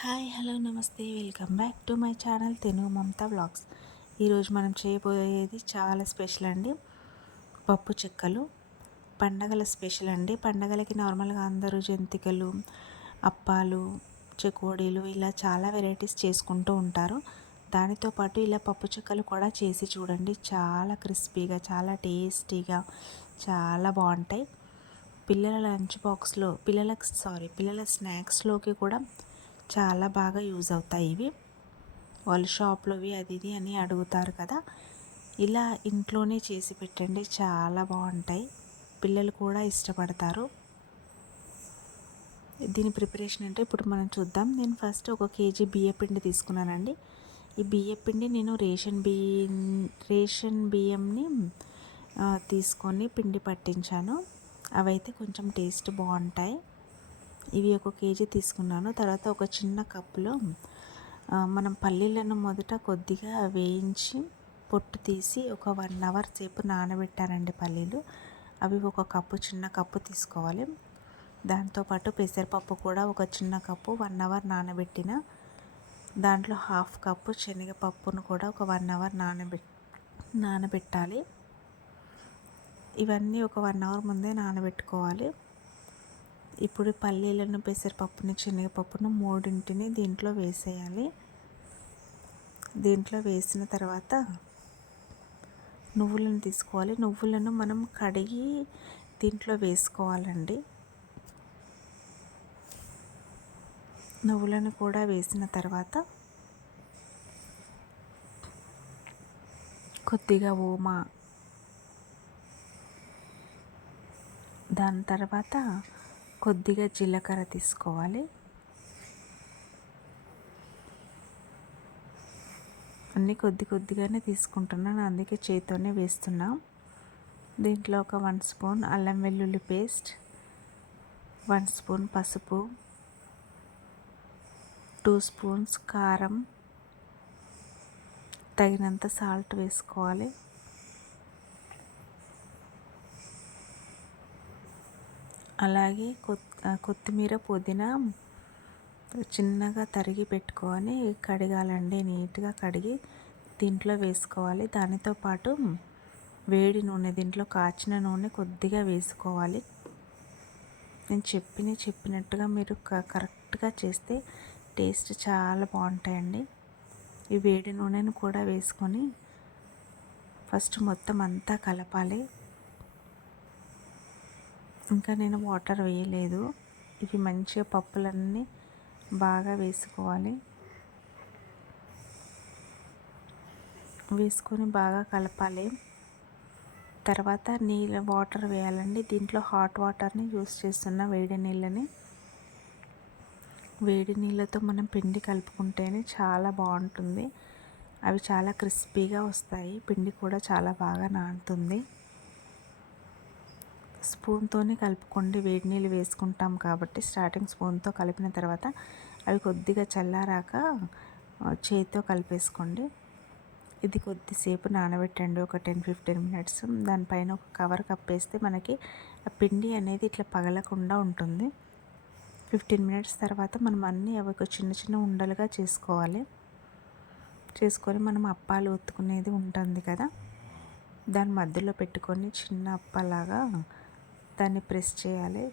Hi hello namaste welcome back to my channel తెను Mamata vlogs. ఈరోజు మనం చేయబోయేది చాలా స్పెషల్ అండి. పప్పు చెక్కలు పండగల స్పెషల్ అండి. పండగలకి నార్మల్గా అందరూ జంతికలు, అప్పాలు, చెకోడీలు ఇలా చాలా వెరైటీస్ చేసుకుంటూ ఉంటారు. దానితో పాటు ఇలా పప్పు చెక్కలు కూడా చేసి చూడండి. చాలా క్రిస్పీగా, చాలా టేస్టీగా, చాలా బాగుంటాయి. పిల్లల లంచ్ బాక్స్లో పిల్లల స్నాక్స్లోకి కూడా చాలా బాగా యూజ్ అవుతాయి ఇవి. వాళ్ళు షాప్లోవి అది ఇది అని అడుగుతారు కదా, ఇలా ఇంట్లోనే చేసి పెట్టండి, చాలా బాగుంటాయి. పిల్లలు కూడా ఇష్టపడతారు. దీని ప్రిపరేషన్ అంటే ఇప్పుడు మనం చూద్దాం. నేను ఫస్ట్ 1 కేజీ బియ్యపిండి తీసుకున్నానండి. ఈ బియ్యపిండి నేను రేషన్ బియ్యంని తీసుకొని పిండి పట్టించాను. అవైతే కొంచెం టేస్ట్ బాగుంటాయి. ఇవి 1 కేజీ తీసుకున్నాను. తర్వాత ఒక చిన్న కప్పులో మనం పల్లీలను మొదట కొద్దిగా వేయించి పొట్టు తీసి ఒక 1 అవర్ సేపు నానబెట్టానండి పల్లీలు. అవి ఒక కప్పు, చిన్న కప్పు తీసుకోవాలి. దాంతోపాటు పెసరపప్పు కూడా ఒక చిన్న కప్పు 1 అవర్ నానబెట్టిన, దాంట్లో 1/2 కప్పు శనగపప్పును కూడా ఒక 1 అవర్ నానబెట్టాలి. ఇవన్నీ ఒక 1 అవర్ ముందే నానబెట్టుకోవాలి. ఇప్పుడు పల్లీలను, పెసరపప్పుని, శనగపప్పును మూడింటిని దీంట్లో వేసేయాలి. దీంట్లో వేసిన తర్వాత నువ్వులను తీసుకోవాలి. నువ్వులను మనం కడిగి దీంట్లో వేసుకోవాలండి. నువ్వులను కూడా వేసిన తర్వాత కొద్దిగా ఓమా, దాని తర్వాత కొద్దిగా జీలకర్ర తీసుకోవాలి. అన్నీ కొద్దిగానే తీసుకుంటున్నాను, అందుకే చేతితోనే వేస్తున్నా. దీంట్లో ఒక 1 స్పూన్ అల్లం వెల్లుల్లి పేస్ట్, 1 స్పూన్ పసుపు, 2 స్పూన్స్ కారం, తగినంత సాల్ట్ వేసుకోవాలి. అలాగే కొత్తిమీర, పుదీనా చిన్నగా తరిగి పెట్టుకొని కడగాలండి. నీట్గా కడిగి దీంట్లో వేసుకోవాలి. దానితో పాటు వేడి నూనె, దీంట్లో కాచిన నూనె కొద్దిగా వేసుకోవాలి. నేను చెప్పినట్టుగా మీరు కరెక్ట్గా చేస్తే టేస్ట్ చాలా బాగుంటాయండి. ఈ వేడి నూనెను కూడా వేసుకొని ఫస్ట్ మొత్తం అంతా కలపాలి. ఇంకా నేను వాటర్ వేయలేదు. ఇవి మంచిగా పప్పులన్నీ బాగా వేసుకోవాలి. వేసుకొని బాగా కలపాలి. తర్వాత వాటర్ వేయాలండి. దీంట్లో హాట్ వాటర్ని యూస్ చేస్తున్న, వేడి నీళ్ళని. వేడి నీళ్ళతో మనం పిండి కలుపుకుంటేనే చాలా బాగుంటుంది. అవి చాలా క్రిస్పీగా వస్తాయి. పిండి కూడా చాలా బాగా నానుతుంది. స్పూన్తోనే కలుపుకోండి. వేడి నీళ్ళు వేసుకుంటాం కాబట్టి స్టార్టింగ్ స్పూన్తో కలిపిన తర్వాత అవి కొద్దిగా చల్లారాక చేతితో కలిపేసుకోండి. ఇది కొద్దిసేపు నానబెట్టండి, ఒక 10-15 మినిట్స్. దానిపైన ఒక కవర్ కప్పేస్తే మనకి ఆ పిండి అనేది ఇట్లా పగలకుండా ఉంటుంది. 15 మినిట్స్ తర్వాత మనం అన్నీ అవి ఒక చిన్న చిన్న ఉండలుగా చేసుకొని మనం అప్పాలు ఒత్తుకునేది ఉంటుంది కదా, దాని మధ్యలో పెట్టుకొని చిన్న అప్పలాగా దాన్ని ప్రెస్ చేయాలి.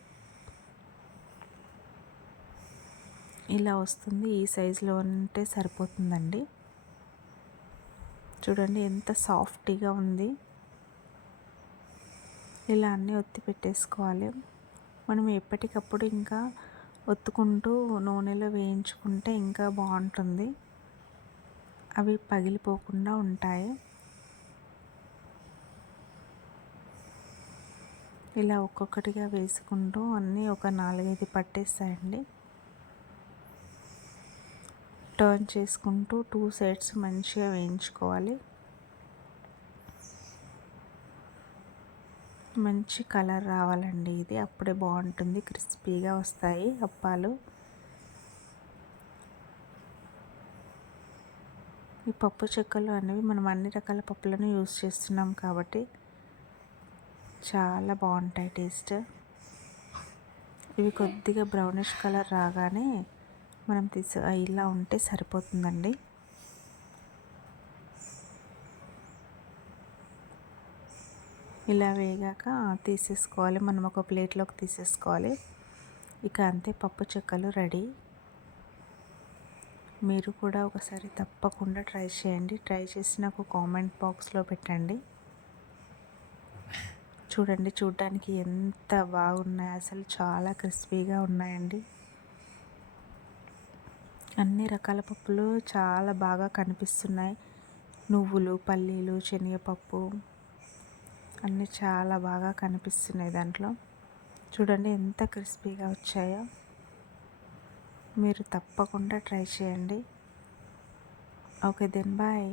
ఇలా వస్తుంది. ఈ సైజులో ఉంటే సరిపోతుందండి. చూడండి ఎంత సాఫ్ట్గా ఉంది. ఇలా అన్నీ ఒత్తి పెట్టేసుకోవాలి. మనం ఎప్పటికప్పుడు ఇంకా ఒత్తుకుంటూ నూనెలో వేయించుకుంటే ఇంకా బాగుంటుంది. అవి పగిలిపోకుండా ఉంటాయి. ఇలా ఒక్కొక్కటిగా వేసుకుంటూ అన్నీ ఒక 4-5 పట్టేస్తాయండి. టర్న్ చేసుకుంటూ 2 సైడ్స్ మంచిగా వేయించుకోవాలి. మంచి కలర్ రావాలండి. ఇది అప్పుడే బాగుంటుంది, క్రిస్పీగా వస్తాయి అప్పాలు. ఈ పప్పు చెక్కలు అనేవి మనం అన్ని రకాల పప్పులను యూస్ చేస్తున్నాం కాబట్టి చాలా బాగుంటాయి టేస్ట్. ఇవి కొద్దిగా బ్రౌనిష్ కలర్ రాగానే మనం ఇలా ఉంటే సరిపోతుందండి. ఇలా వేగాక తీసేసుకోవాలి, మనం ఒక ప్లేట్లోకి తీసేసుకోవాలి. ఇక అంతే, పప్పు చెక్కలు రెడీ. మీరు కూడా ఒకసారి తప్పకుండా ట్రై చేయండి. ట్రై చేసి నాకు కామెంట్ బాక్స్లో పెట్టండి. చూడండి, చూడడానికి ఎంత బాగున్నాయి, అసలు చాలా క్రిస్పీగా ఉన్నాయండి. అన్ని రకాల పప్పులు చాలా బాగా కనిపిస్తున్నాయి. నువ్వులు, పల్లీలు, శనగపప్పు అన్నీ చాలా బాగా కనిపిస్తున్నాయి దాంట్లో. చూడండి ఎంత క్రిస్పీగా వచ్చాయో. మీరు తప్పకుండా ట్రై చేయండి. Okay then bye.